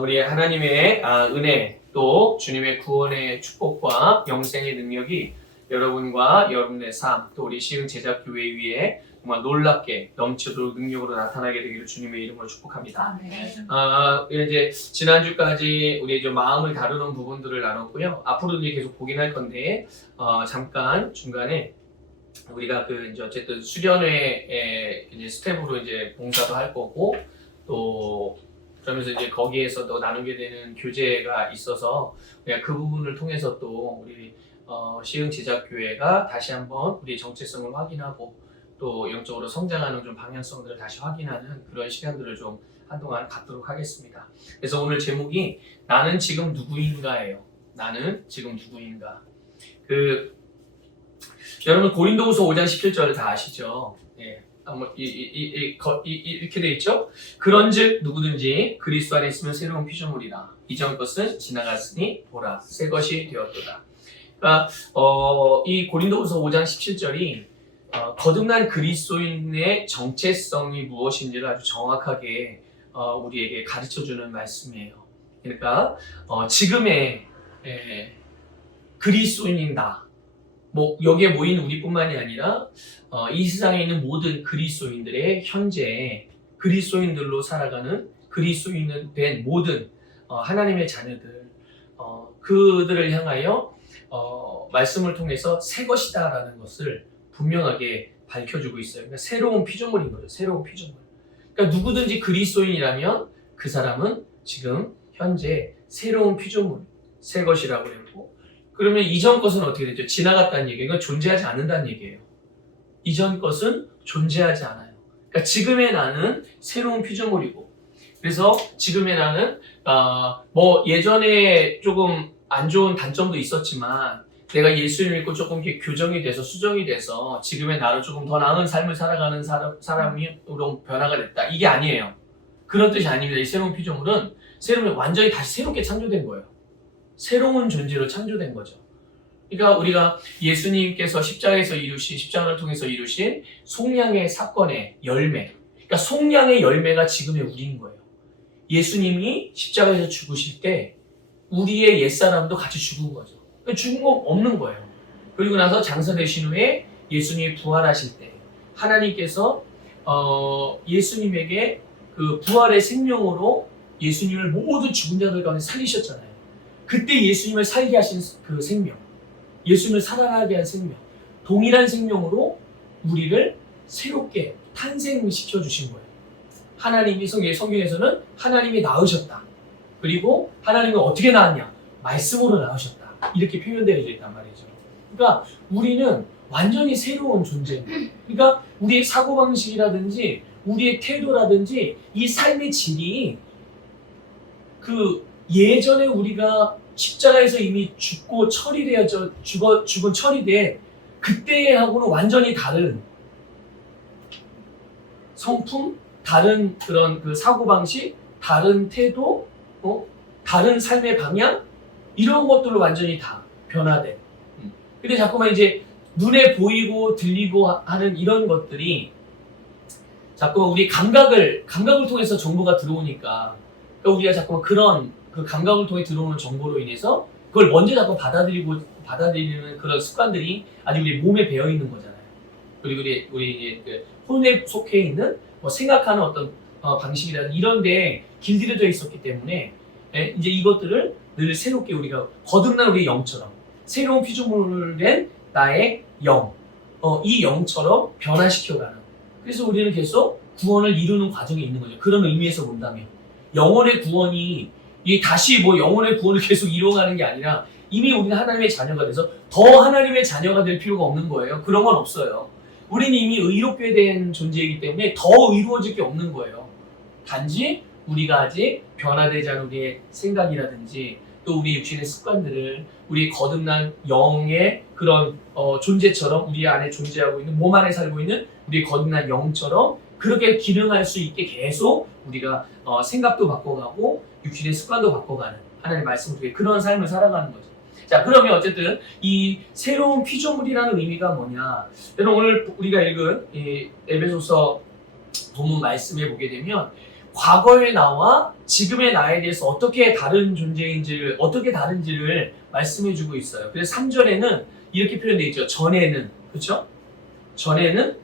우리 하나님의 은혜 또 주님의 구원의 축복과 영생의 능력이 여러분과 여러분의 삶 또 우리 시흥 제자교회 위에 정말 놀랍게 넘치도록 능력으로 나타나게 되기를 주님의 이름으로 축복합니다. 이제 지난주까지 우리 이제 마음을 다루는 부분들을 나눴고요. 앞으로도 이제 계속 보긴 할 건데 잠깐 중간에 우리가 이제 어쨌든 수련회 이제 스텝으로 이제 봉사도 할 거고 또 그러면서 이제 거기에서 또 나누게 되는 교제가 있어서 그냥 그 부분을 통해서 또 우리 시흥 제자교회가 다시 한번 우리의 정체성을 확인하고 또 영적으로 성장하는 좀 방향성들을 다시 확인하는 그런 시간들을 좀 한동안 갖도록 하겠습니다. 그래서 오늘 제목이 나는 지금 누구인가예요. 나는 지금 누구인가. 여러분 고린도후서 5장 17절 다 아시죠? 예. 이렇게 돼 있죠? 그런즉 누구든지 그리스도 안에 있으면 새로운 피조물이라. 이전 것은 지나갔으니 보라 새 것이 되었도다. 그러니까 이 고린도후서 5장 17절이 거듭난 그리스도인의 정체성이 무엇인지를 아주 정확하게 우리에게 가르쳐주는 말씀이에요. 그러니까 지금의 그리스도인이다. 여기에 모인 우리뿐만이 아니라 이 세상에 있는 모든 그리스도인들의 현재 그리스도인들로 살아가는 그리스도인 된 모든 하나님의 자녀들 그들을 향하여 말씀을 통해서 새 것이다라는 것을 분명하게 밝혀주고 있어요. 그러니까 새로운 피조물인 거죠. 새로운 피조물. 그러니까 누구든지 그리스도인이라면 그 사람은 지금 현재 새로운 피조물, 새 것이라고 그랬고 그러면 이전 것은 어떻게 되죠? 지나갔다는 얘기예요. 이건 존재하지 않는다는 얘기예요. 이전 것은 존재하지 않아요. 그러니까 지금의 나는 새로운 피조물이고 그래서 지금의 나는 예전에 조금 안 좋은 단점도 있었지만 내가 예수를 믿고 조금 이렇게 교정이 돼서 수정이 돼서 지금의 나를 조금 더 나은 삶을 살아가는 사람으로 변화가 됐다. 이게 아니에요. 그런 뜻이 아닙니다. 이 새로운 피조물은 완전히 다시 새롭게 창조된 거예요. 새로운 존재로 창조된 거죠. 그러니까 우리가 예수님께서 십자가를 통해서 이루신 속량의 사건의 열매. 그러니까 속량의 열매가 지금의 우리인 거예요. 예수님이 십자가에서 죽으실 때 우리의 옛사람도 같이 죽은 거죠. 죽은 거 없는 거예요. 그리고 나서 장사되신 후에 예수님이 부활하실 때 하나님께서 예수님에게 그 부활의 생명으로 예수님을 모든 죽은 자들 가운데 살리셨잖아요. 그때 예수님을 살게 하신 그 생명, 예수님을 살아나게 한 생명, 동일한 생명으로 우리를 새롭게 탄생시켜 주신 거예요. 하나님이 성경에서는 하나님이 낳으셨다. 그리고 하나님은 어떻게 낳았냐? 말씀으로 낳으셨다. 이렇게 표현되어 있단 말이죠. 그러니까 우리는 완전히 새로운 존재입니다. 그러니까 우리의 사고방식이라든지 우리의 태도라든지 이 삶의 질이 예전에 우리가 십자가에서 이미 죽고 죽은 처리돼 그때하고는 완전히 다른 성품, 다른 그런 사고방식, 다른 태도, 다른 삶의 방향 이런 것들로 완전히 다 변화돼. 근데 자꾸만 이제 눈에 보이고 들리고 하는 이런 것들이 자꾸만 우리 감각을 통해서 정보가 들어오니까 우리가 자꾸만 그런 감각을 통해 들어오는 정보로 인해서 그걸 먼저 자꾸 받아들이는 그런 습관들이 아직 우리 몸에 배어 있는 거잖아요. 그리고 우리 혼에 속해 있는 생각하는 어떤 방식이라든 이런데 길들여져 있었기 때문에 이제 이것들을 늘 새롭게 우리가 거듭난 우리의 영처럼 새로운 피조물을 된 나의 영, 이 영처럼 변화시켜가는. 그래서 우리는 계속 구원을 이루는 과정에 있는 거죠. 그런 의미에서 본다면 영혼의 구원이 다시 영혼의 구원을 계속 이루어가는 게 아니라 이미 우리는 하나님의 자녀가 돼서 더 하나님의 자녀가 될 필요가 없는 거예요. 그런 건 없어요. 우리는 이미 의롭게 된 존재이기 때문에 더 의로워질 게 없는 거예요. 단지 우리가 아직 변화되지 않은 우리의 생각이라든지 또 우리 육신의 습관들을 우리 거듭난 영의 그런 존재처럼 우리 안에 존재하고 있는 몸 안에 살고 있는 우리 거듭난 영처럼 그렇게 기능할 수 있게 계속 우리가 생각도 바꿔가고 육신의 습관도 바꿔가는 하나님의 말씀을 통해 그런 삶을 살아가는 거죠. 자, 그러면 어쨌든 이 새로운 피조물이라는 의미가 뭐냐? 여러분 오늘 우리가 읽은 이 에베소서 본문 말씀에 보게 되면 과거의 나와 지금의 나에 대해서 어떻게 다른 존재인지를, 어떻게 다른지를 말씀해주고 있어요. 그래서 3절에는 이렇게 표현되어 있죠. 전에는, 그렇죠? 전에는,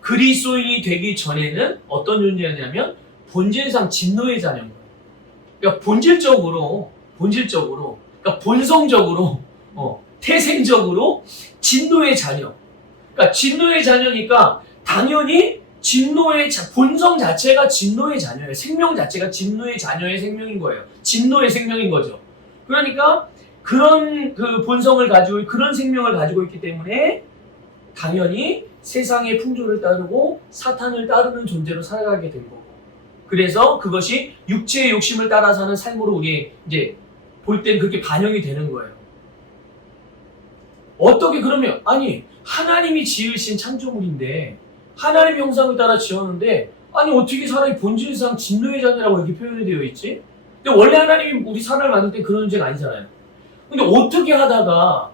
그리스도인이 되기 전에는 어떤 존재였냐면 본질상 진노의 자녀인 거예요. 그러니까 본질적으로, 그러니까 본성적으로, 태생적으로 진노의 자녀. 그러니까 진노의 자녀니까 당연히 본성 자체가 진노의 자녀예요. 생명 자체가 진노의 자녀의 생명인 거예요. 진노의 생명인 거죠. 그러니까 그런 그 본성을 가지고, 그런 생명을 가지고 있기 때문에 당연히 세상의 풍조를 따르고 사탄을 따르는 존재로 살아가게 된 거고. 그래서 그것이 육체의 욕심을 따라 사는 삶으로 우리 이제 볼 땐 그렇게 반영이 되는 거예요. 어떻게 그러면, 아니, 하나님이 지으신 창조물인데, 하나님의 형상을 따라 지었는데, 아니, 어떻게 사람이 본질상 진노의 자녀라고 이렇게 표현이 되어 있지? 근데 원래 하나님이 우리 사람을 만들 때 그런 존재가 아니잖아요. 근데 어떻게 하다가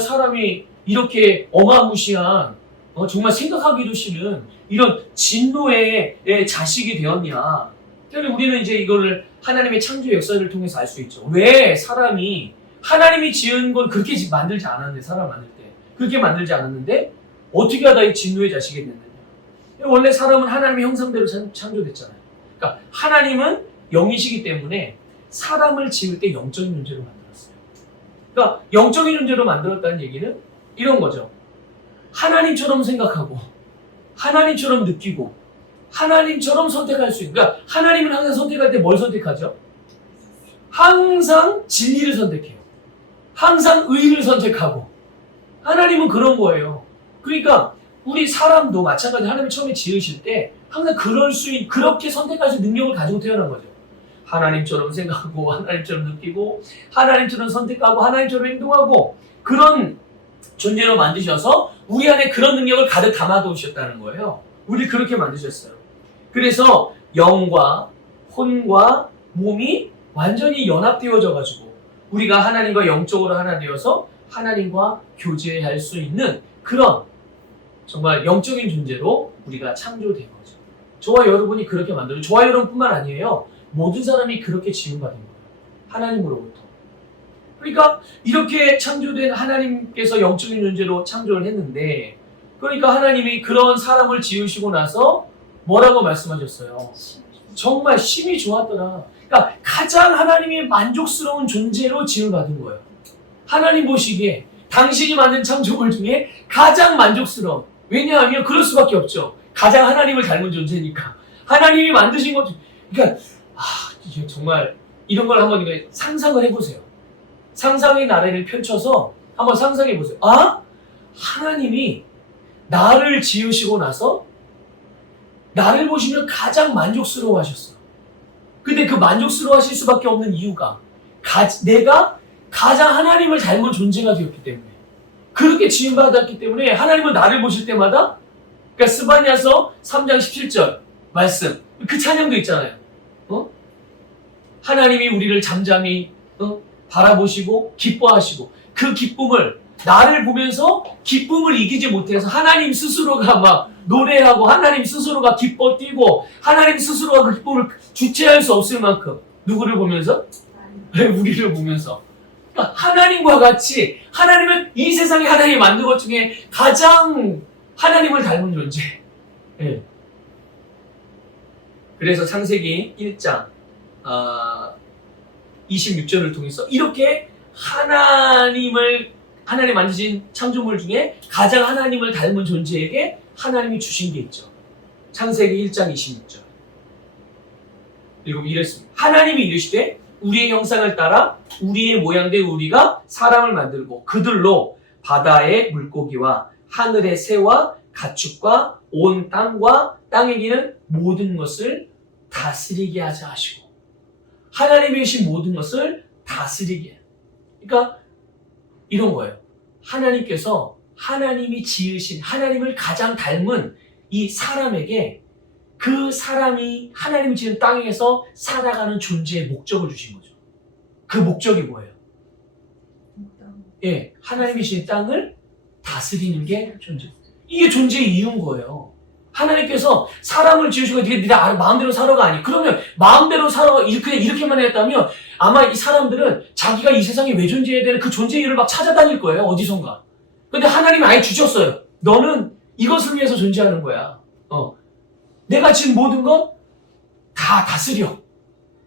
사람이 이렇게 어마무시한, 정말 생각하기도 싫은 이런 진노의 자식이 되었냐. 그러니 우리는 이제 이거를 하나님의 창조 역사를 통해서 알 수 있죠. 왜 사람이, 하나님이 지은 걸 그렇게 만들지 않았는데, 사람 만들 때. 그렇게 만들지 않았는데, 어떻게 하다 이 진노의 자식이 됐느냐. 원래 사람은 하나님의 형상대로 창조됐잖아요. 그러니까 하나님은 영이시기 때문에 사람을 지을 때 영적인 존재로 만들었어요. 그러니까 영적인 존재로 만들었다는 얘기는 이런 거죠. 하나님처럼 생각하고, 하나님처럼 느끼고, 하나님처럼 선택할 수 있는. 그러니까 하나님은 항상 선택할 때 뭘 선택하죠? 항상 진리를 선택해요. 항상 의를 선택하고. 하나님은 그런 거예요. 그러니까 우리 사람도 마찬가지로 하나님이 처음에 지으실 때 항상 그렇게 선택할 수 있는 능력을 가지고 태어난 거죠. 하나님처럼 생각하고, 하나님처럼 느끼고, 하나님처럼 선택하고, 하나님처럼 행동하고, 그런 존재로 만드셔서 우리 안에 그런 능력을 가득 담아두셨다는 거예요. 우리 그렇게 만드셨어요. 그래서 영과 혼과 몸이 완전히 연합되어져 가지고 우리가 하나님과 영적으로 하나 되어서 하나님과 교제할 수 있는 그런 정말 영적인 존재로 우리가 창조된 거죠. 저와 여러분이 그렇게 만들어요. 저와 여러분뿐만 아니에요. 모든 사람이 그렇게 지음받은 거예요. 하나님으로부터. 그러니까 이렇게 창조된 하나님께서 영적인 존재로 창조를 했는데, 그러니까 하나님이 그런 사람을 지으시고 나서 뭐라고 말씀하셨어요? 정말 심히 좋았더라. 그러니까 가장 하나님이 만족스러운 존재로 지음받은 거예요. 하나님 보시기에 당신이 만든 창조물 중에 가장 만족스러운. 왜냐하면 그럴 수밖에 없죠. 가장 하나님을 닮은 존재니까. 하나님이 만드신 것, 그러니까 이게 정말 이런 걸 한번 상상을 해보세요. 상상의 나래를 펼쳐서 한번 상상해 보세요. 하나님이 나를 지으시고 나서 나를 보시면 가장 만족스러워 하셨어. 근데 그 만족스러워 하실 수밖에 없는 이유가 내가 가장 하나님을 닮은 존재가 되었기 때문에, 그렇게 지음받았기 때문에 하나님은 나를 보실 때마다, 그러니까 스바냐서 3장 17절 말씀, 그 찬양도 있잖아요. 하나님이 우리를 잠잠히 바라보시고 기뻐하시고, 그 기쁨을, 나를 보면서 기쁨을 이기지 못해서 하나님 스스로가 막 노래하고 하나님 스스로가 기뻐 뛰고 하나님 스스로가 그 기쁨을 주체할 수 없을 만큼, 누구를 보면서? 우리를 보면서. 그러니까 하나님과 같이, 하나님은 이 세상에 하나님이 만든 것 중에 가장 하나님을 닮은 존재. 네. 그래서 창세기 1장 26절을 통해서 이렇게 하나님 만드신 창조물 중에 가장 하나님을 닮은 존재에게 하나님이 주신 게 있죠. 창세기 1장 26절. 그리고 이랬습니다. 하나님이 이르시되 우리의 형상을 따라 우리의 모양대로 우리가 사람을 만들고 그들로 바다의 물고기와 하늘의 새와 가축과 온 땅과 땅에 기는 모든 것을 다스리게 하자 하시고, 하나님이 주신 모든 것을 다스리게. 그러니까 이런 거예요. 하나님께서 하나님이 지으신, 하나님을 가장 닮은 이 사람에게 그 사람이 하나님이 지은 땅에서 살아가는 존재의 목적을 주신 거죠. 그 목적이 뭐예요? 하나님이 지은 땅을 다스리는 게 존재. 이게 존재의 이유인 거예요. 하나님께서 사람을 지으시고 네가 네 마음대로 살아가 아니. 그러면 마음대로 살아가 이렇게만 했다면 아마 이 사람들은 자기가 이 세상에 왜 존재해야 되는 그 존재 이유를 막 찾아다닐 거예요. 어디선가. 근데 하나님이 아예 주셨어요. 너는 이것을 위해서 존재하는 거야. 내가 지금 모든 것 다 다스려.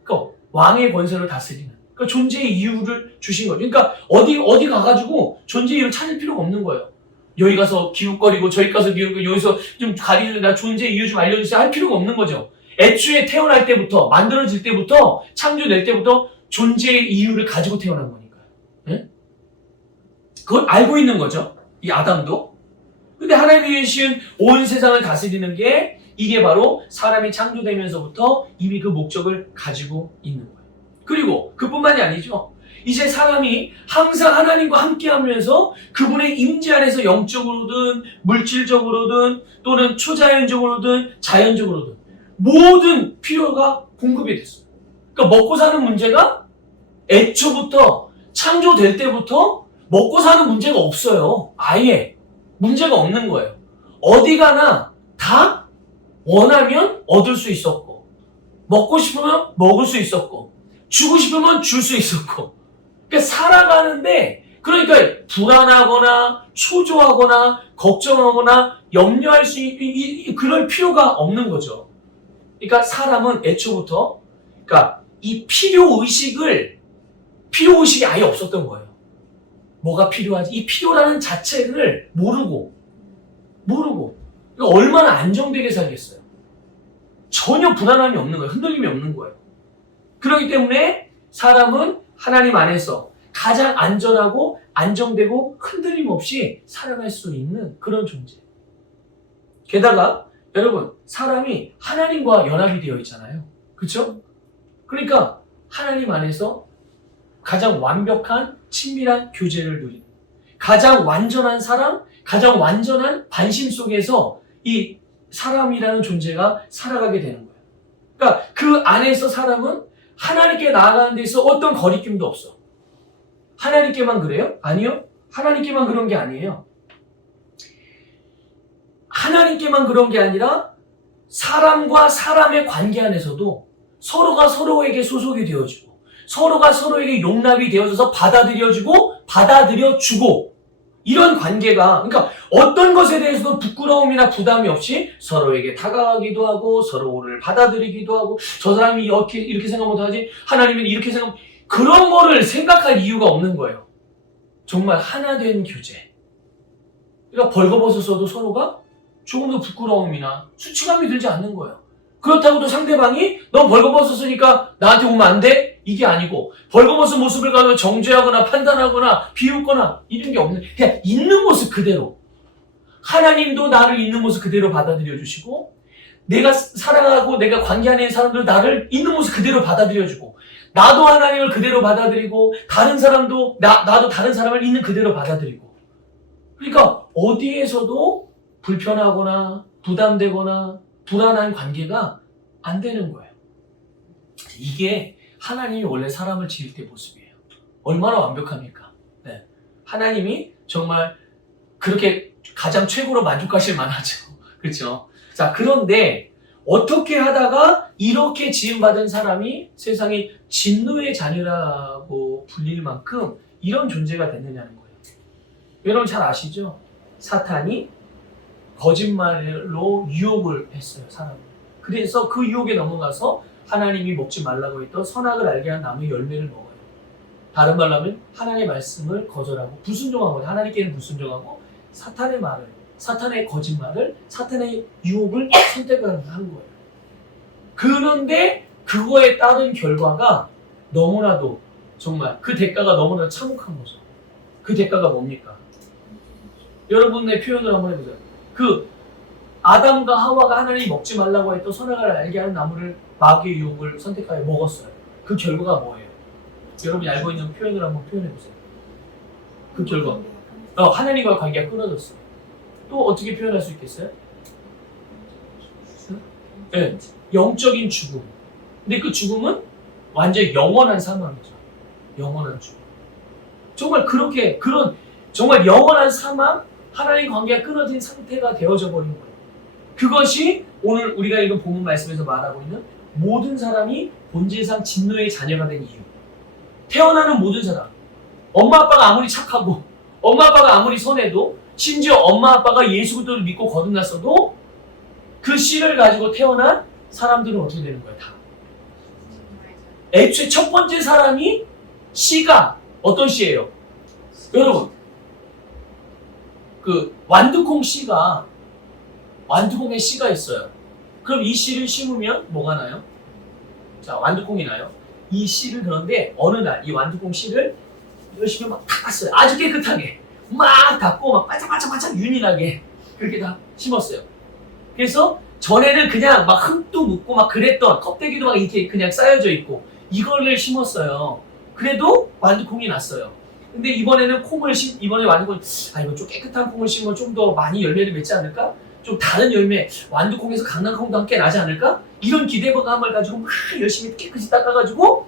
그러니까 왕의 권세를 다스리는. 그러니까 존재의 이유를 주신 거죠. 그러니까 어디 가가지고 존재 이유를 찾을 필요가 없는 거예요. 여기 가서 기웃거리고 저기 가서 기웃거리고 여기서 좀 가리는 나 존재 이유 좀 알려주세요 할 필요가 없는 거죠. 애초에 태어날 때부터 만들어질 때부터 창조될 때부터 존재의 이유를 가지고 태어난 거니까요. 네? 그걸 알고 있는 거죠. 이 아담도. 근데 하나님이 주신 온 세상을 다스리는 게 이게 바로 사람이 창조되면서부터 이미 그 목적을 가지고 있는 거예요. 그리고 그뿐만이 아니죠. 이제 사람이 항상 하나님과 함께 하면서 그분의 임재 안에서 영적으로든 물질적으로든 또는 초자연적으로든 자연적으로든 모든 필요가 공급이 됐어요. 그러니까 먹고 사는 문제가 애초부터 창조될 때부터 먹고 사는 문제가 없어요. 아예 문제가 없는 거예요. 어디 가나 다 원하면 얻을 수 있었고 먹고 싶으면 먹을 수 있었고 주고 싶으면 줄 수 있었고 그러니까 살아가는데 그러니까 불안하거나 초조하거나 걱정하거나 염려할 수 그럴 필요가 없는 거죠. 그러니까 사람은 애초부터 그러니까 이 필요의식이 아예 없었던 거예요. 뭐가 필요하지? 이 필요라는 자체를 모르고 그러니까 얼마나 안정되게 살겠어요. 전혀 불안함이 없는 거예요. 흔들림이 없는 거예요. 그렇기 때문에 사람은 하나님 안에서 가장 안전하고 안정되고 흔들림 없이 살아갈 수 있는 그런 존재. 게다가 여러분 사람이 하나님과 연합이 되어 있잖아요. 그렇죠? 그러니까 하나님 안에서 가장 완벽한 친밀한 교제를 누리는 가장 완전한 사랑, 가장 완전한 관심 속에서 이 사람이라는 존재가 살아가게 되는 거예요. 그러니까 그 안에서 사람은 하나님께 나아가는 데 있어 어떤 거리낌도 없어. 하나님께만 그래요? 아니요. 하나님께만 그런 게 아니에요. 하나님께만 그런 게 아니라 사람과 사람의 관계 안에서도 서로가 서로에게 소속이 되어지고 서로가 서로에게 용납이 되어져서 받아들여주고 이런 관계가 그러니까 어떤 것에 대해서도 부끄러움이나 부담이 없이 서로에게 다가가기도 하고 서로를 받아들이기도 하고 저 사람이 이렇게 생각 못하지 하나님은 이렇게 생각 그런 거를 생각할 이유가 없는 거예요. 정말 하나 된 교제. 그러니까 벌거벗었어도 서로가 조금도 부끄러움이나 수치감이 들지 않는 거예요. 그렇다고 또 상대방이 너 벌거벗었으니까 나한테 오면 안 돼? 이게 아니고 벌거벗은 모습을 가면 정죄하거나 판단하거나 비웃거나 이런 게 없는 그냥 있는 모습 그대로 하나님도 나를 있는 모습 그대로 받아들여 주시고 내가 사랑하고 내가 관계 안에 있는 사람들 나를 있는 모습 그대로 받아들여 주고 나도 하나님을 그대로 받아들이고 다른 사람도 나도 다른 사람을 있는 그대로 받아들이고 그러니까 어디에서도 불편하거나 부담되거나 불안한 관계가 안 되는 거예요. 이게 하나님이 원래 사람을 지을 때 모습이에요. 얼마나 완벽합니까? 네. 하나님이 정말 그렇게 가장 최고로 만족하실 만하죠. 그렇죠? 자, 그런데 어떻게 하다가 이렇게 지음받은 사람이 세상에 진노의 자녀라고 불릴 만큼 이런 존재가 됐느냐는 거예요. 여러분 잘 아시죠? 사탄이 거짓말로 유혹을 했어요, 사람을. 그래서 그 유혹에 넘어가서 하나님이 먹지 말라고 했던 선악을 알게 한 나무의 열매를 먹어요. 다른 말로 하면 하나님의 말씀을 거절하고 불순종한 거예요. 하나님께는 불순종하고 사탄의 말을, 사탄의 거짓말을, 사탄의 유혹을 선택한 거예요. 그런데 그거에 따른 결과가 너무나도 정말 그 대가가 너무나 참혹한 거죠. 그 대가가 뭡니까? 여러분의 표현을 한번 해보세요. 그 아담과 하와가 하나님이 먹지 말라고 했던 선악을 알게 하는 나무를 마귀의 유혹을 선택하여 먹었어요. 그 결과가 뭐예요? 여러분이 알고 있는 표현을 한번 표현해보세요. 그 결과 하나님과의 관계가 끊어졌어요. 또 어떻게 표현할 수 있겠어요? 네, 영적인 죽음. 근데 그 죽음은 완전히 영원한 사망이죠. 영원한 죽음. 정말 정말 영원한 사망, 하나님 관계가 끊어진 상태가 되어져 버린 거예요. 그것이 오늘 우리가 읽은 본문 말씀에서 말하고 있는 모든 사람이 본질상 진노의 자녀가 된 이유. 태어나는 모든 사람, 엄마 아빠가 아무리 착하고 엄마 아빠가 아무리 선해도 심지어 엄마 아빠가 예수 그리스도를 믿고 거듭났어도 그 씨를 가지고 태어난 사람들은 어떻게 되는 거야? 다. 애초에 첫 번째 사람이 씨가 어떤 씨예요? 여러분, 그 완두콩 씨가 완두콩에 씨가 있어요. 그럼 이 씨를 심으면 뭐가 나요? 자, 완두콩이 나요. 이 씨를 그런데 어느 날 이 완두콩 씨를 열심히 막 닦았어요. 아주 깨끗하게 막 닦고 막 반짝반짝반짝 윤이 나게 그렇게 다 심었어요. 그래서 전에는 그냥 막 흙도 묻고 막 그랬던 껍데기도 막 이렇게 그냥 쌓여져 있고 이거를 심었어요. 그래도 완두콩이 났어요. 근데 이번에는 이번에 완두콩, 이거 좀 깨끗한 콩을 심으면 좀 더 많이 열매를 맺지 않을까? 좀 다른 열매, 완두콩에서 강낭콩도 함께 나지 않을까? 이런 기대감을 가지고 막 열심히 깨끗이 닦아가지고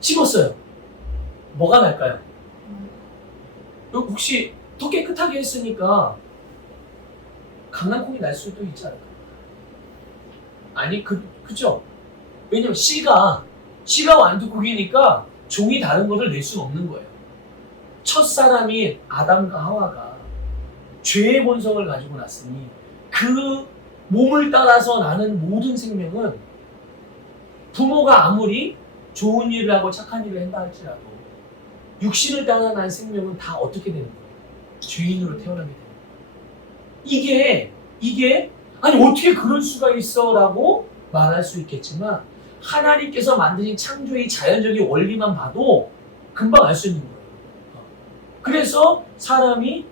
심었어요. 뭐가 날까요? 혹시 더 깨끗하게 했으니까 강낭콩이 날 수도 있지 않을까? 아니, 그죠? 왜냐면 씨가 완두콩이니까 종이 다른 것을 낼 수는 없는 거예요. 첫 사람인 아담과 하와가 죄의 본성을 가지고 났으니 그 몸을 따라서 나는 모든 생명은 부모가 아무리 좋은 일을 하고 착한 일을 한다 할지라도 육신을 따라 난 생명은 다 어떻게 되는 거예요? 죄인으로 태어나게 되는 거예요. 이게 아니 어떻게 그럴 수가 있어 라고 말할 수 있겠지만 하나님께서 만드신 창조의 자연적인 원리만 봐도 금방 알 수 있는 거예요. 그래서 사람이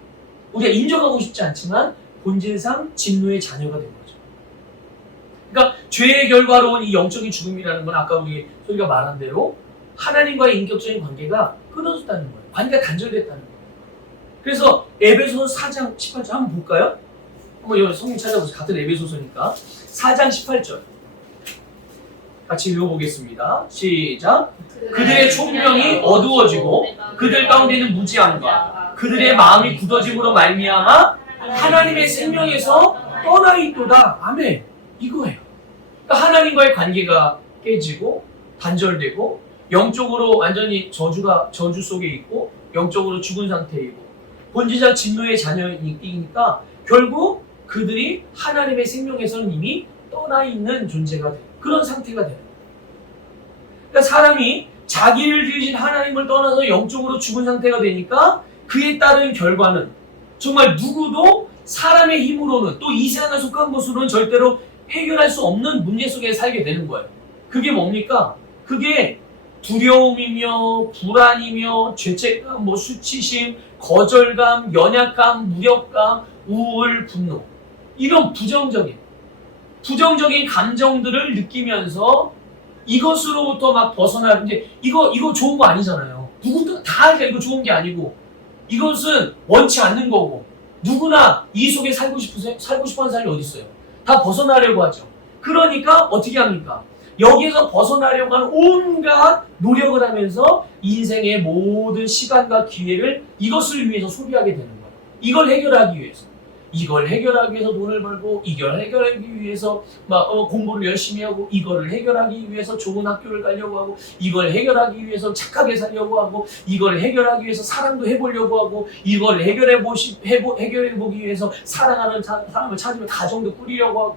우리가 인정하고 싶지 않지만 본질상 진노의 자녀가 된 거죠. 그러니까 죄의 결과로 온 이 영적인 죽음이라는 건 아까 우리 소리가 말한 대로 하나님과의 인격적인 관계가 끊어졌다는 거예요. 관계가 단절됐다는 거예요. 그래서 에베소서 4장 18절 한번 볼까요? 한번 여기 성경 찾아보세요. 같은 에베소서니까 4장 18절 같이 읽어보겠습니다. 시작. 그들의 총명이 어두워지고 그들 가운데는 무지함과 그들의 마음이 굳어짐으로 말미암아 하나님의 생명에서 떠나 있도다. 아멘. 이거예요. 그러니까 하나님과의 관계가 깨지고 단절되고 영적으로 완전히 저주 속에 있고 영적으로 죽은 상태이고 본질상 진노의 자녀이니까 결국 그들이 하나님의 생명에서는 이미 떠나 있는 존재가 돼요. 그런 상태가 돼요. 그러니까 사람이 자기를 지으신 하나님을 떠나서 영적으로 죽은 상태가 되니까 그에 따른 결과는 정말 누구도 사람의 힘으로는 또 이 세상에 속한 것으로는 절대로 해결할 수 없는 문제 속에 살게 되는 거예요. 그게 뭡니까? 그게 두려움이며 불안이며 죄책감, 수치심, 거절감, 연약감, 무력감, 우울, 분노 이런 부정적인 감정들을 느끼면서 이것으로부터 막 벗어나는데 이거 좋은 거 아니잖아요. 누구도 다 알죠. 이거 좋은 게 아니고 이것은 원치 않는 거고 누구나 이 속에 살고 싶어하는 사람이 어디 있어요? 다 벗어나려고 하죠. 그러니까 어떻게 합니까? 여기에서 벗어나려고 하는 온갖 노력을 하면서 인생의 모든 시간과 기회를 이것을 위해서 소비하게 되는 거예요. 이걸 해결하기 위해서 돈을 벌고 이걸 해결하기 위해서 공부를 열심히 하고 이거를 해결하기 위해서 좋은 학교를 가려고 하고 이걸 해결하기 위해서 착하게 살려고 하고 이걸 해결하기 위해서 사랑도 해보려고 하고 이걸 해결해보기 위해서 사랑하는 사람을 찾으면 가정도 꾸리려고 하고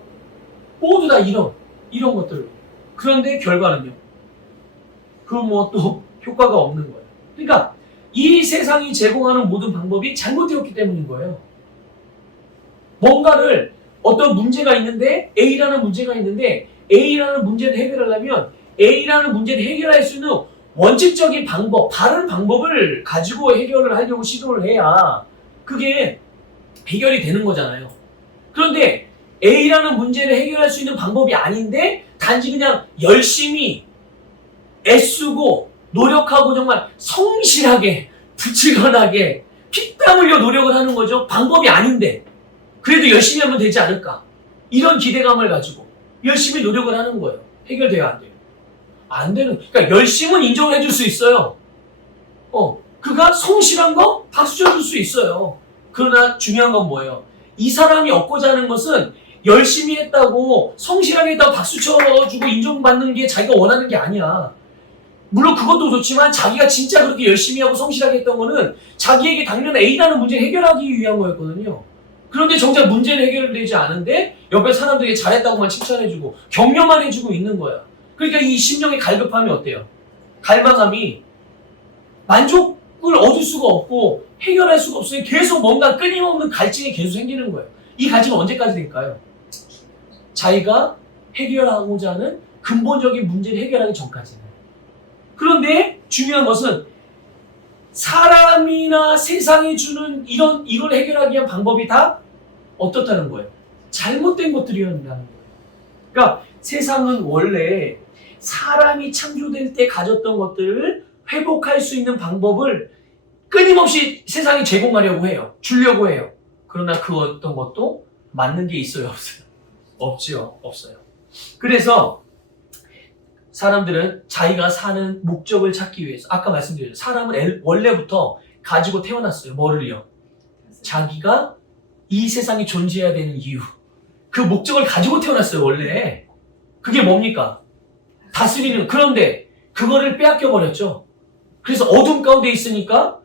모두 다 이런 것들. 그런데 결과는요? 또 효과가 없는 거예요. 그러니까 이 세상이 제공하는 모든 방법이 잘못되었기 때문인 거예요. 뭔가를 어떤 문제가 있는데 A라는 문제가 있는데 A라는 문제를 해결하려면 A라는 문제를 해결할 수 있는 원칙적인 방법, 다른 방법을 가지고 해결을 하려고 시도를 해야 그게 해결이 되는 거잖아요. 그런데 A라는 문제를 해결할 수 있는 방법이 아닌데 단지 그냥 열심히 애쓰고 노력하고 정말 성실하게 부지런하게 피땀 흘려 노력을 하는 거죠. 방법이 아닌데 그래도 열심히 하면 되지 않을까? 이런 기대감을 가지고 열심히 노력을 하는 거예요. 해결돼야 안 돼요. 안 되는. 그러니까 열심은 인정을 해줄 수 있어요. 그가 성실한 거 박수 쳐줄 수 있어요. 그러나 중요한 건 뭐예요? 이 사람이 얻고자 하는 것은 열심히 했다고 성실하게 했다고 박수 쳐주고 인정받는 게 자기가 원하는 게 아니야. 물론 그것도 좋지만 자기가 진짜 그렇게 열심히 하고 성실하게 했던 거는 자기에게 당면 A라는 문제를 해결하기 위한 거였거든요. 그런데 정작 문제는 해결되지 않은데 옆에 사람들이 잘했다고만 칭찬해주고 격려만 해주고 있는 거야. 그러니까 이 심령의 갈급함이 어때요? 갈망함이 만족을 얻을 수가 없고 해결할 수가 없으니 계속 뭔가 끊임없는 갈증이 계속 생기는 거예요. 이 갈증은 언제까지 될까요? 자기가 해결하고자 하는 근본적인 문제를 해결하기 전까지는. 그런데 중요한 것은 사람이나 세상이 주는 이걸 해결하기 위한 방법이 다 어떻다는 거예요? 잘못된 것들이었다는 거예요. 그러니까 세상은 원래 사람이 창조될 때 가졌던 것들을 회복할 수 있는 방법을 끊임없이 세상이 제공하려고 해요. 주려고 해요. 그러나 그 어떤 것도 맞는 게 있어요? 없어요? 없지요. 없어요. 그래서 사람들은 자기가 사는 목적을 찾기 위해서 아까 말씀드렸죠. 사람은 원래부터 가지고 태어났어요. 뭐를요? 자기가 이 세상에 존재해야 되는 이유. 그 목적을 가지고 태어났어요. 원래. 그게 뭡니까? 다스리는. 그런데 그거를 빼앗겨 버렸죠. 그래서 어둠 가운데 있으니까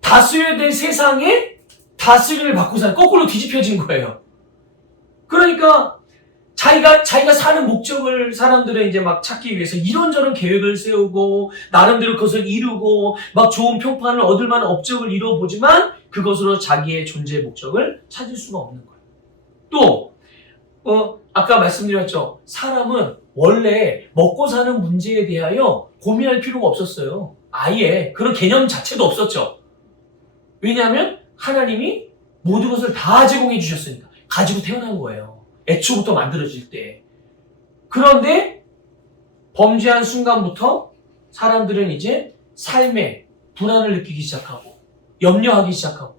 다스려야 될 세상에 다스림을 받고 사는 거꾸로 뒤집혀진 거예요. 그러니까 자기가 사는 목적을 사람들은 이제 막 찾기 위해서 이런저런 계획을 세우고 나름대로 그것을 이루고 막 좋은 평판을 얻을 만한 업적을 이루어보지만 그것으로 자기의 존재의 목적을 찾을 수가 없는 거예요. 또 아까 말씀드렸죠. 사람은 원래 먹고 사는 문제에 대하여 고민할 필요가 없었어요. 아예 그런 개념 자체도 없었죠. 왜냐하면 하나님이 모든 것을 다 제공해 주셨으니까 가지고 태어난 거예요. 애초부터 만들어질 때. 그런데 범죄한 순간부터 사람들은 이제 삶에 불안을 느끼기 시작하고 염려하기 시작하고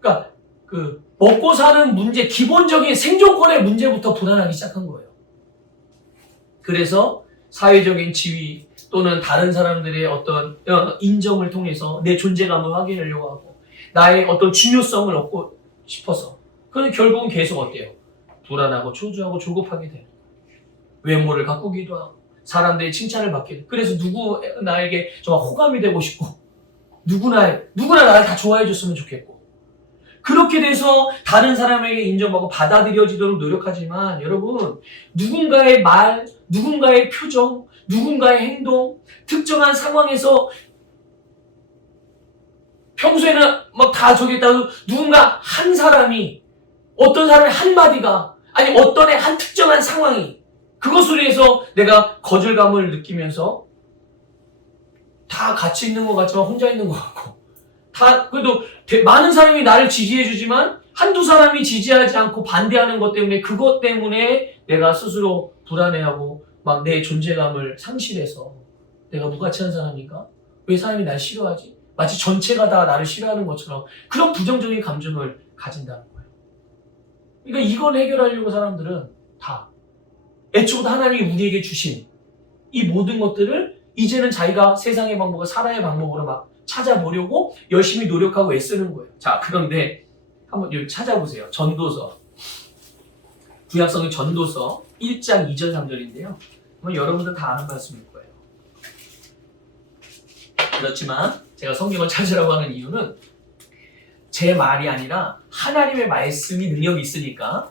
그러니까 그 먹고 사는 문제, 기본적인 생존권의 문제부터 불안하기 시작한 거예요. 그래서 사회적인 지위 또는 다른 사람들의 어떤 인정을 통해서 내 존재감을 확인하려고 하고 나의 어떤 중요성을 얻고 싶어서 그런데 결국은 계속 어때요? 불안하고 초조하고 조급하게 돼요. 외모를 가꾸기도 하고 사람들의 칭찬을 받기도 하고 그래서 누구 나에게 정말 호감이 되고 싶고 누구나 나를 다 좋아해 줬으면 좋겠고 그렇게 돼서 다른 사람에게 인정받고 받아들여지도록 노력하지만 여러분 누군가의 말, 누군가의 표정, 누군가의 행동 특정한 상황에서 평소에는 막 다 저기 있다고 누군가 한 사람이 어떤 사람의 한마디가 아니 어떤 한 특정한 상황이 그것으로 해서 내가 거절감을 느끼면서 다 같이 있는 것 같지만 혼자 있는 것 같고 다 그래도 많은 사람이 나를 지지해주지만 한두 사람이 지지하지 않고 반대하는 것 때문에 그것 때문에 내가 스스로 불안해하고 막 내 존재감을 상실해서 내가 무가치한 사람인가? 왜 사람이 날 싫어하지? 마치 전체가 다 나를 싫어하는 것처럼 그런 부정적인 감정을 가진다는 거예요. 그러니까 이걸 해결하려고 사람들은 다 애초부터 하나님이 우리에게 주신 이 모든 것들을 이제는 자기가 세상의 방법을 살아야 방법으로 막 찾아보려고 열심히 노력하고 애쓰는 거예요. 자, 그런데 한번 여기 찾아보세요. 전도서. 구약성의 전도서 1장 2절 3절인데요. 여러분들 다 아는 말씀일 거예요. 그렇지만 제가 성경을 찾으라고 하는 이유는 제 말이 아니라 하나님의 말씀이 능력이 있으니까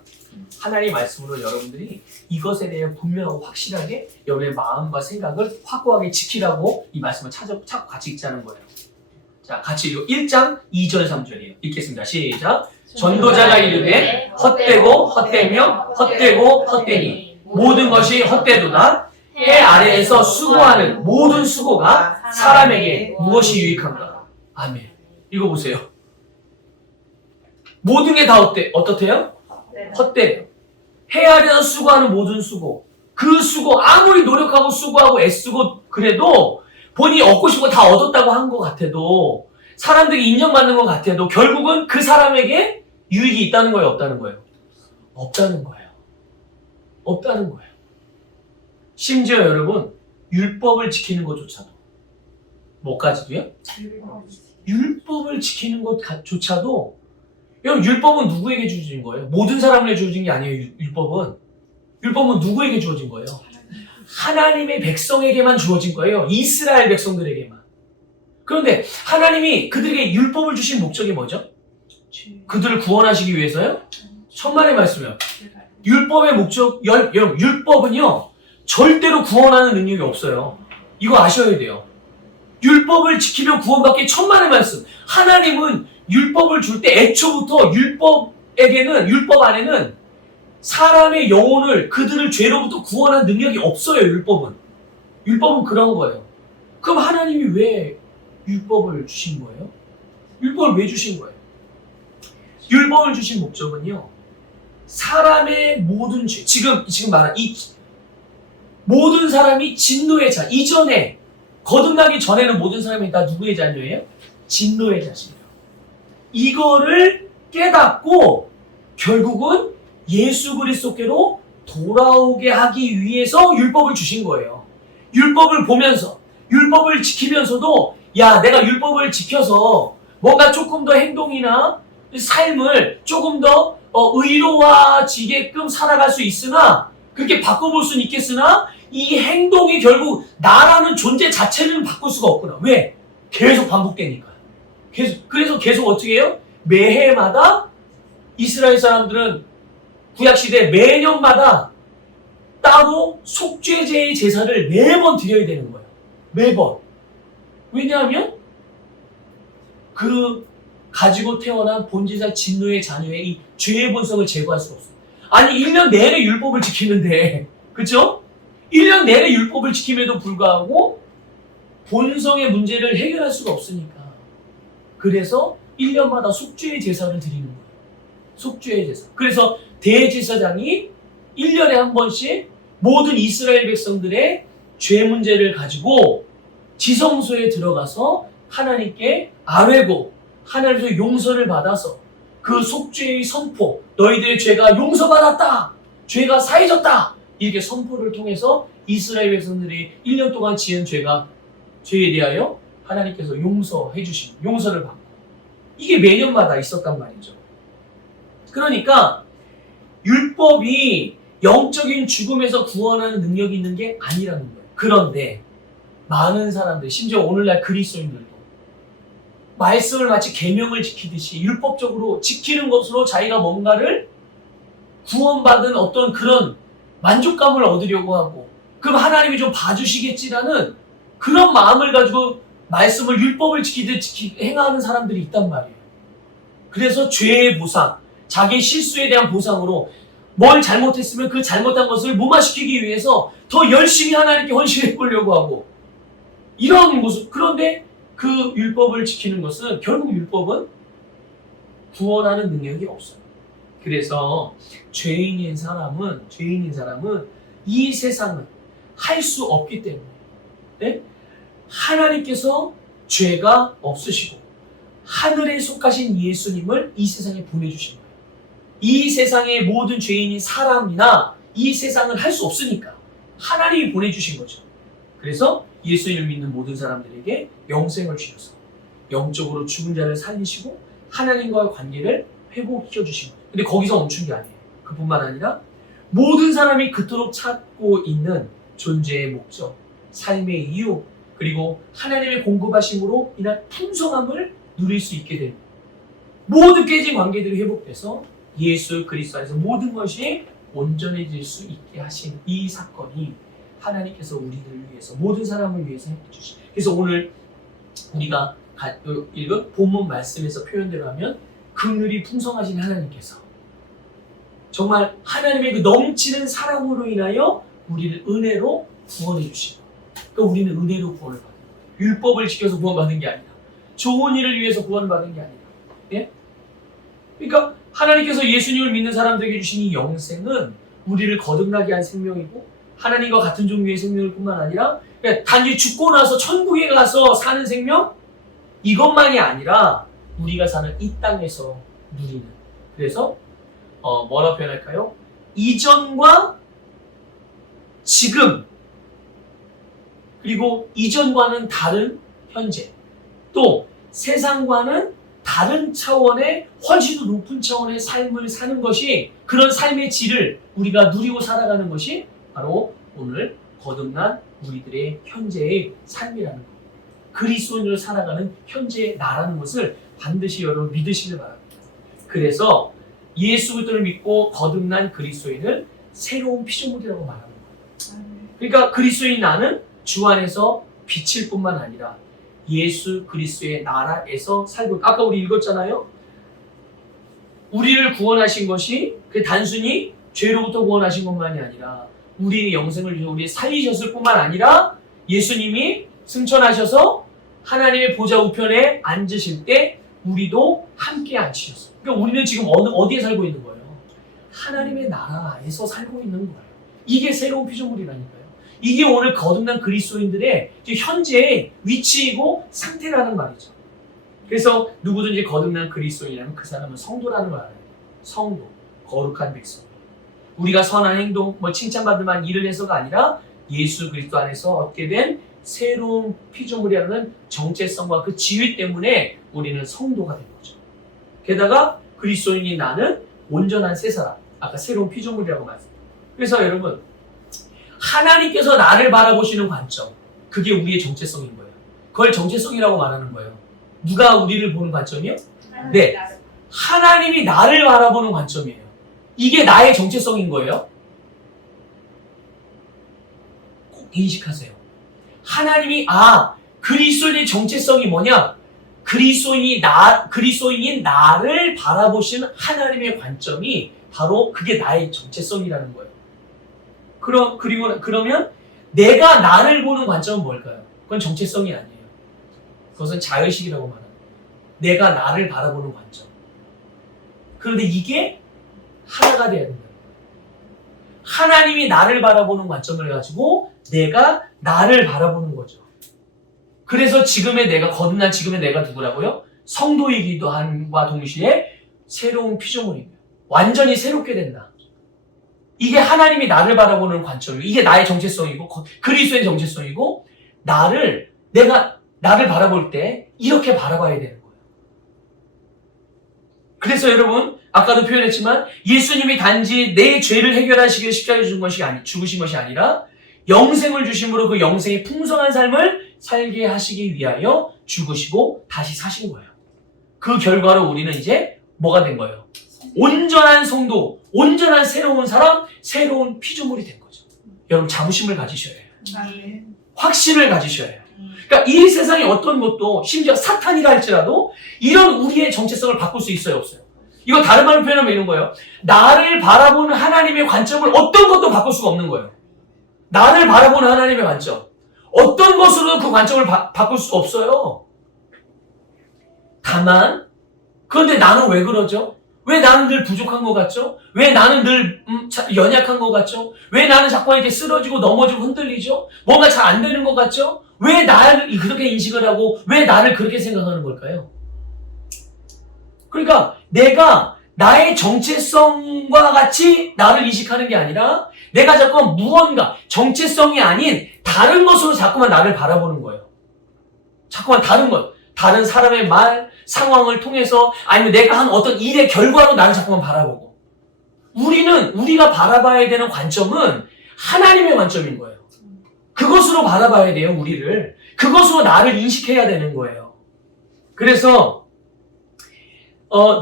하나님의 말씀으로 여러분들이 이것에 대해 분명하고 확실하게 여러분의 마음과 생각을 확고하게 지키라고 이 말씀을 찾고 같이 읽자는 거예요. 자, 같이 읽어. 1장 2절 3절이에요. 읽겠습니다. 시작. 전도자가 이르되 헛되고 헛되며 헛되고 헛되니 모든 것이 헛되도다. 해 아래에서 수고하는 모든 수고가 사람에게 무엇이 유익한가? 아멘. 읽어보세요. 모든 게 다 어떻대요? 헛되요. 해 아래에서 수고하는 모든 수고. 그 수고 아무리 노력하고 수고하고 애쓰고 그래도 본인이 얻고 싶은 거 다 얻었다고 한 것 같아도 사람들이 인정받는 것 같아도 결국은 그 사람에게 유익이 있다는 거예요? 없다는 거예요? 없다는 거예요. 없다는 거예요. 심지어 여러분 율법을 지키는 것조차도 뭐까지도요? 율법을 지키는 것조차도 여러분, 율법은 누구에게 주어진 거예요? 모든 사람에게 주어진 게 아니에요. 율법은 누구에게 주어진 거예요? 하나님의 백성에게만 주어진 거예요. 이스라엘 백성들에게만. 그런데 하나님이 그들에게 율법을 주신 목적이 뭐죠? 그들을 구원하시기 위해서요? 천만의 말씀이요. 율법의 목적, 여러분, 율법은요, 절대로 구원하는 능력이 없어요. 이거 아셔야 돼요. 율법을 지키면 구원받기 천만의 말씀. 하나님은 율법을 줄 때 애초부터 율법 안에는 사람의 영혼을, 그들을 죄로부터 구원하는 능력이 없어요, 율법은. 율법은 그런 거예요. 그럼 하나님이 왜 율법을 주신 거예요? 율법을 왜 주신 거예요? 율법을 주신 목적은요, 사람의 모든 죄, 지금 말한 이 모든 사람이 진노의 자, 이전에, 거듭나기 전에는 모든 사람이 다 누구의 자녀예요? 진노의 자식이에요. 이거를 깨닫고 결국은 예수 그리스도께로 돌아오게 하기 위해서 율법을 주신 거예요. 율법을 보면서, 율법을 지키면서도, 야, 내가 율법을 지켜서 뭔가 조금 더 행동이나 삶을 조금 더 의로워지게끔 살아갈 수 있으나, 그렇게 바꿔볼 수는 있겠으나, 이 행동이 결국 나라는 존재 자체를 바꿀 수가 없구나. 왜? 계속 반복되니까. 그래서 계속 어떻게 해요? 매해마다 이스라엘 사람들은 구약시대 매년마다 따로 속죄제의 제사를 매번 드려야 되는 거예요. 매번. 왜냐하면 그 가지고 태어난 본지사 진노의 자녀의 이 죄의 본성을 제거할 수가 없어요. 아니 1년 내내 율법을 지키는데, 그쵸? 1년 내내 율법을 지킴에도 불구하고 본성의 문제를 해결할 수가 없으니까. 그래서 1년마다 속죄의 제사를 드리는 거예요. 속죄의 제사. 그래서 대제사장이 1년에 한 번씩 모든 이스라엘 백성들의 죄 문제를 가지고 지성소에 들어가서 하나님께 아뢰고 하나님께서 용서를 받아서 그 속죄의 선포, 너희들의 죄가 용서받았다, 죄가 사해졌다, 이렇게 선포를 통해서 이스라엘 백성들이 1년 동안 지은 죄에 대하여 하나님께서 용서해 주시고 용서를 받고, 이게 매년마다 있었단 말이죠. 그러니까 율법이 영적인 죽음에서 구원하는 능력이 있는 게 아니라는 거예요. 그런데 많은 사람들, 심지어 오늘날 그리스도인들도 말씀을 마치 계명을 지키듯이 율법적으로 지키는 것으로 자기가 뭔가를 구원받은 어떤 그런 만족감을 얻으려고 하고, 그럼 하나님이 좀 봐주시겠지라는 그런 마음을 가지고 말씀을, 율법을 지키듯 행하는 사람들이 있단 말이에요. 그래서 죄의 보상, 자기 실수에 대한 보상으로 뭘 잘못했으면 그 잘못한 것을 무마시키기 위해서 더 열심히 하나님께 헌신해 보려고 하고, 이런 모습. 그런데 그 율법을 지키는 것은, 결국 율법은 구원하는 능력이 없어요. 그래서 죄인인 사람은 이 세상은 할 수 없기 때문에, 네? 하나님께서 죄가 없으시고 하늘에 속하신 예수님을 이 세상에 보내주신 거예요. 이 세상의 모든 죄인인 사람이나 이 세상은 할 수 없으니까 하나님이 보내주신 거죠. 그래서 예수님을 믿는 모든 사람들에게 영생을 주셔서 영적으로 죽은 자를 살리시고 하나님과의 관계를 회복시켜 주신 거예요. 근데 거기서 멈춘 게 아니에요. 그뿐만 아니라 모든 사람이 그토록 찾고 있는 존재의 목적, 삶의 이유, 그리고 하나님의 공급하심으로 인한 풍성함을 누릴 수 있게 됩니다. 모든 깨진 관계들이 회복돼서 예수 그리스도 안에서 모든 것이 온전해질 수 있게 하신 이 사건이 하나님께서 우리들을 위해서, 모든 사람을 위해서 해주신. 그래서 오늘 우리가 읽은 본문 말씀에서 표현대로 하면 긍휼이 풍성하신 하나님께서 정말 하나님의 그 넘치는 사랑으로 인하여 우리를 은혜로 구원해 주시고, 그러니까 우리는 은혜로 구원을 받는 거예요. 율법을 지켜서 구원받은 게 아니라, 좋은 일을 위해서 구원받은 게 아니라. 예? 그러니까 하나님께서 예수님을 믿는 사람들에게 주신 이 영생은 우리를 거듭나게 한 생명이고, 하나님과 같은 종류의 생명일 뿐만 아니라 그냥 단지 죽고 나서 천국에 가서 사는 생명, 이것만이 아니라 우리가 사는 이 땅에서 누리는. 그래서 뭐라 표현할까요? 이전과 지금, 그리고 이전과는 다른 현재, 또 세상과는 다른 차원의 훨씬 더 높은 차원의 삶을 사는 것이, 그런 삶의 질을 우리가 누리고 살아가는 것이 바로 오늘 거듭난 우리들의 현재의 삶이라는 것. 그리스도인으로 살아가는 현재의 나라는 것을 반드시 여러분 믿으시길 바랍니다. 그래서 예수 그리스도를 믿고 거듭난 그리스도인을 새로운 피조물이라고 말하는 거예요. 그러니까 그리스도인 나는 주 안에서 빛일 뿐만 아니라 예수 그리스도의 나라에서 살고, 아까 우리 읽었잖아요. 우리를 구원하신 것이 그 단순히 죄로부터 구원하신 것만이 아니라 우리의 영생을 위해서 우리 살리셨을 뿐만 아니라 예수님이 승천하셔서 하나님의 보좌 우편에 앉으실 때 우리도 함께 앉히셨어요. 그러니까 우리는 지금 어디에 살고 있는 거예요? 하나님의 나라에서 살고 있는 거예요. 이게 새로운 피조물이라니까요. 이게 오늘 거듭난 그리스도인들의 현재의 위치이고 상태라는 말이죠. 그래서 누구든지 거듭난 그리스도인이라면 그 사람은 성도라는 걸 알아요. 성도, 거룩한 백성. 우리가 선한 행동, 칭찬받을 만한 일을 해서가 아니라 예수 그리스도 안에서 얻게 된 새로운 피조물이라는 정체성과 그 지위 때문에 우리는 성도가 된 거죠. 게다가 그리스도인인 나는 온전한 새 사람, 아까 새로운 피조물이라고 말씀드렸어요. 그래서 여러분, 하나님께서 나를 바라보시는 관점, 그게 우리의 정체성인 거예요. 그걸 정체성이라고 말하는 거예요. 누가 우리를 보는 관점이요? 네, 하나님이 나를 바라보는 관점이에요. 이게 나의 정체성인 거예요. 꼭 인식하세요. 하나님이 그리스도인의 정체성이 뭐냐? 그리스도인인 나를 바라보시는 하나님의 관점이 바로 그게 나의 정체성이라는 거예요. 그러면 내가 나를 보는 관점은 뭘까요? 그건 정체성이 아니에요. 그것은 자의식이라고 말합니다. 내가 나를 바라보는 관점. 그런데 이게 하나가 돼야 된다. 하나님이 나를 바라보는 관점을 가지고 내가 나를 바라보는 거죠. 그래서 거듭난 지금의 내가 누구라고요? 성도이기도 함과 동시에 새로운 피조물입니다. 완전히 새롭게 된다. 이게 하나님이 나를 바라보는 관점이고, 이게 나의 정체성이고, 그리스도의 정체성이고, 내가 나를 바라볼 때 이렇게 바라봐야 되는 거예요. 그래서 여러분, 아까도 표현했지만 예수님이 단지 내 죄를 해결하시기 위해 십자가에 죽으신 것이 아니라 영생을 주심으로 그 영생의 풍성한 삶을 살게 하시기 위하여 죽으시고 다시 사신 거예요. 그 결과로 우리는 이제 뭐가 된 거예요? 온전한 성도, 온전한 새로운 사람, 새로운 피조물이 된 거죠. 여러분, 자부심을 가지셔야 해요. 확신을 가지셔야 해요. 그러니까 이 세상의 어떤 것도, 심지어 사탄이라 할지라도 이런 우리의 정체성을 바꿀 수 있어요, 없어요? 이거 다른 말로 표현하면 이런 거예요. 나를 바라보는 하나님의 관점을 어떤 것도 바꿀 수가 없는 거예요. 나를 바라보는 하나님의 관점. 어떤 것으로도 그 관점을 바꿀 수가 없어요. 다만, 그런데 나는 왜 그러죠? 왜 나는 늘 부족한 것 같죠? 왜 나는 늘 연약한 것 같죠? 왜 나는 자꾸 이렇게 쓰러지고 넘어지고 흔들리죠? 뭔가 잘 안 되는 것 같죠? 왜 나를 그렇게 인식을 하고 왜 나를 그렇게 생각하는 걸까요? 그러니까 내가 나의 정체성과 같이 나를 인식하는 게 아니라 내가 자꾸 무언가 정체성이 아닌 다른 것으로 자꾸만 나를 바라보는 거예요. 자꾸만 다른 것, 다른 사람의 말, 상황을 통해서 아니면 내가 한 어떤 일의 결과로 나를 자꾸만 바라보고, 우리가 바라봐야 되는 관점은 하나님의 관점인 거예요. 그것으로 바라봐야 돼요, 우리를. 그것으로 나를 인식해야 되는 거예요. 그래서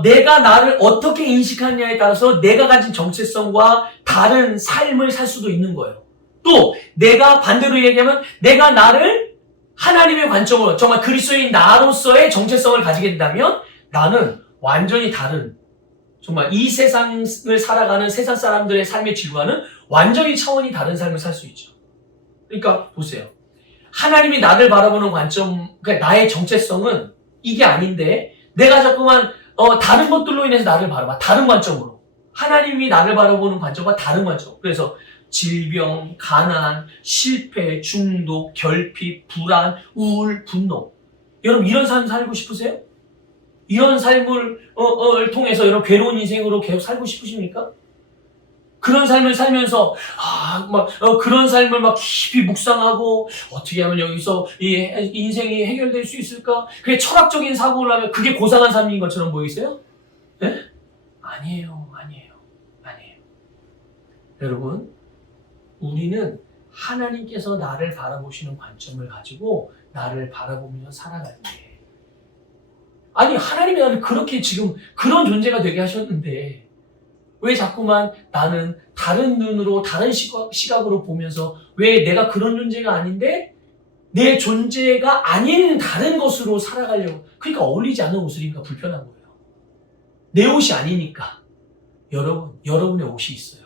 내가 나를 어떻게 인식하느냐에 따라서 내가 가진 정체성과 다른 삶을 살 수도 있는 거예요. 또 내가 반대로 얘기하면 내가 나를 하나님의 관점으로 정말 그리스도인 나로서의 정체성을 가지게 된다면 나는 완전히 다른, 정말 이 세상을 살아가는 세상 사람들의 삶의 질과는 완전히 차원이 다른 삶을 살 수 있죠. 그러니까 보세요. 하나님이 나를 바라보는 관점, 그러니까 나의 정체성은 이게 아닌데 내가 자꾸만 다른 것들로 인해서 나를 바라봐. 다른 관점으로. 하나님이 나를 바라보는 관점과 다른 관점. 그래서 질병, 가난, 실패, 중독, 결핍, 불안, 우울, 분노. 여러분 이런 삶 살고 싶으세요? 이런 삶을 통해서 여러분 괴로운 인생으로 계속 살고 싶으십니까? 그런 삶을 살면서 그런 삶을 막 깊이 묵상하고 어떻게 하면 여기서 이 인생이 해결될 수 있을까? 그게 철학적인 사고를 하면 그게 고상한 삶인 것처럼 보이세요? 네? 아니에요. 여러분, 우리는 하나님께서 나를 바라보시는 관점을 가지고 나를 바라보면서 살아가는데, 아니 하나님이 나를 그렇게 지금 그런 존재가 되게 하셨는데 왜 자꾸만 나는 다른 눈으로 다른 시각으로 보면서 왜 내가 그런 존재가 아닌데 내 존재가 아닌 다른 것으로 살아가려고, 그러니까 어울리지 않는 옷을 입으니까 불편한 거예요. 내 옷이 아니니까. 여러분의 옷이 있어요.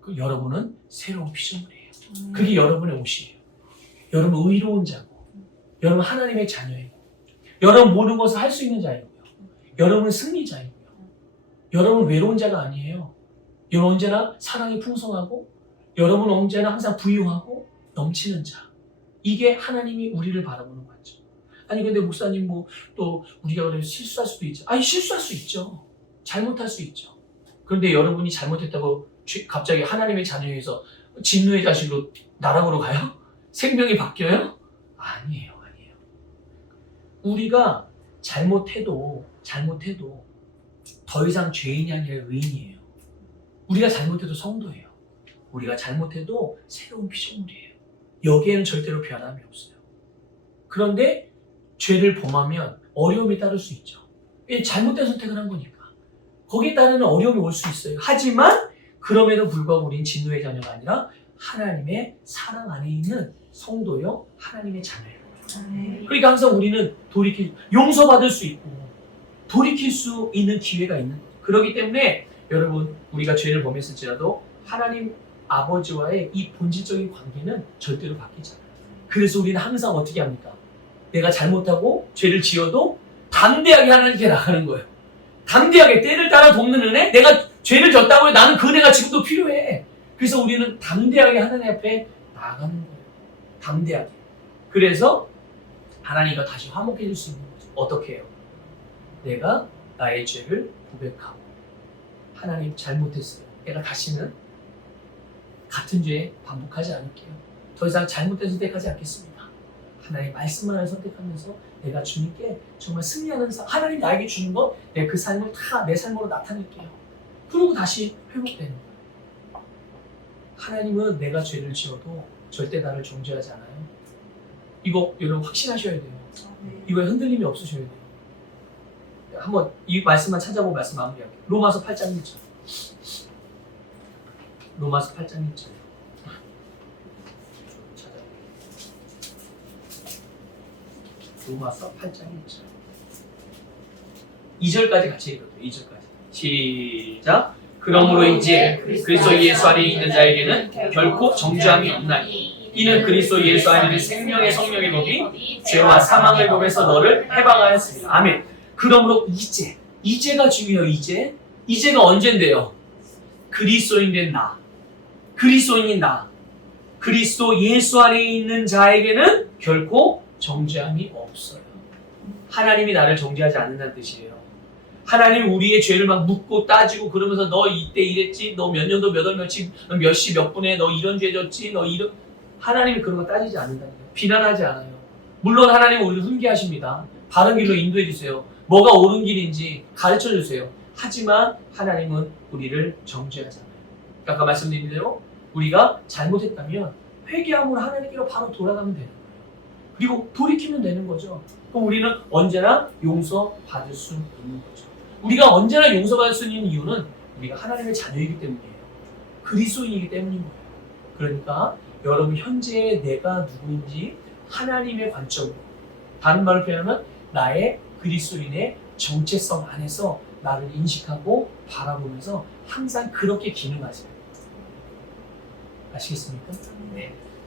그 여러분은 새로운 피조물이에요. 그게 여러분의 옷이에요. 여러분 의로운 자고, 여러분 하나님의 자녀이고, 여러분 모든 것을 할 수 있는 자이고요. 여러분은 승리자이고요. 여러분 외로운 자가 아니에요. 여러분 언제나 사랑이 풍성하고, 여러분 언제나 항상 부유하고 넘치는 자. 이게 하나님이 우리를 바라보는 관점. 아니 근데 목사님 또 우리가 그래 실수할 수도 있죠. 아니 실수할 수 있죠. 잘못할 수 있죠. 그런데 여러분이 잘못했다고 갑자기 하나님의 자녀에서 진노의 자식으로 나락으로 가요? 생명이 바뀌어요? 아니에요. 우리가 잘못해도 더 이상 죄인이 아니라 의인이에요. 우리가 잘못해도 성도예요. 우리가 잘못해도 새로운 피조물이에요. 여기에는 절대로 변함이 없어요. 그런데 죄를 범하면 어려움이 따를 수 있죠. 잘못된 선택을 한 거니까. 거기에 따르는 어려움이 올 수 있어요. 하지만 그럼에도 불구하고 우린 진노의 자녀가 아니라 하나님의 사랑 안에 있는 성도요, 하나님의 자녀예요. 그러니까 항상 우리는 용서받을 수 있고 돌이킬 수 있는 기회가 있는 거죠. 그렇기 때문에 여러분, 우리가 죄를 범했을지라도 하나님 아버지와의 이 본질적인 관계는 절대로 바뀌지 않아요. 그래서 우리는 항상 어떻게 합니까? 내가 잘못하고 죄를 지어도 담대하게 하나님께 나가는 거예요. 담대하게 때를 따라 돕는 은혜. 내가 죄를 졌다고 해도 나는 그 은혜가 지금도 필요해. 그래서 우리는 담대하게 하나님 앞에 나가는 거예요. 담대하게. 그래서 하나님과 다시 화목해질 수 있는 거죠. 어떻게 해요? 내가 나의 죄를 고백하고, 하나님 잘못했어요. 내가 다시는 같은 죄에 반복하지 않을게요. 더 이상 잘못된 선택하지 않겠습니다. 하나님 말씀만을 선택하면서 내가 주님께 정말 승리하는 삶, 하나님 나에게 주는 것, 내가 그 삶을 다 내 삶으로 나타낼게요. 그리고 다시 회복되는 거예요. 하나님은 내가 죄를 지어도 절대 나를 정죄하지 않아요. 이거 여러분 확신하셔야 돼요. 이거에 흔들림이 없으셔야 돼요. 한번 이 말씀만 찾아보고 말씀 마무리할게요. 로마서 8장 1절. 로마서 8장 1절. 로마서 8장 1절. 2절까지 같이 읽어요. 2절까지. 시작. 그러므로 이제 그리스도 예수 안에 있는 자에게는 결코 정죄함이 없나니 이는 그리스도 예수 안에 있는 생명의 성령의 법이 죄와 사망의 법에서 너를 해방하였습니다. 아멘. 그러므로 이제가 중요해요. 이제가 언젠데요? 그리스도인된 나. 그리스도인인 나. 그리스도 예수 안에 있는 자에게는 결코 정죄함이 없어요. 하나님이 나를 정죄하지 않는다는 뜻이에요. 하나님이 우리의 죄를 막 묻고 따지고 그러면서 너 이때 이랬지, 너 몇 년도 몇 월 며칠, 너 몇 시 몇 분에 너 이런 죄 졌지, 너 이런, 하나님이 그런 거 따지지 않는다는 거예요. 비난하지 않아요. 물론 하나님은 우리를 훈계하십니다. 바른 길로 인도해 주세요. 뭐가 옳은 길인지 가르쳐 주세요. 하지만 하나님은 우리를 정죄하지 않아요. 아까 말씀드린 대로 우리가 잘못했다면 회개함으로 하나님께로 바로 돌아가면 되는 거예요. 그리고 돌이키면 되는 거죠. 그럼 우리는 언제나 용서받을 수 있는 거죠. 우리가 언제나 용서받을 수 있는 이유는 우리가 하나님의 자녀이기 때문이에요. 그리스도인이기 때문인 거예요. 그러니까 여러분 현재의 내가 누구인지 하나님의 관점으로, 다른 말로 표현하면 나의 그리스도인의 정체성 안에서 나를 인식하고 바라보면서 항상 그렇게 기능하세요. 아시겠습니까? 네.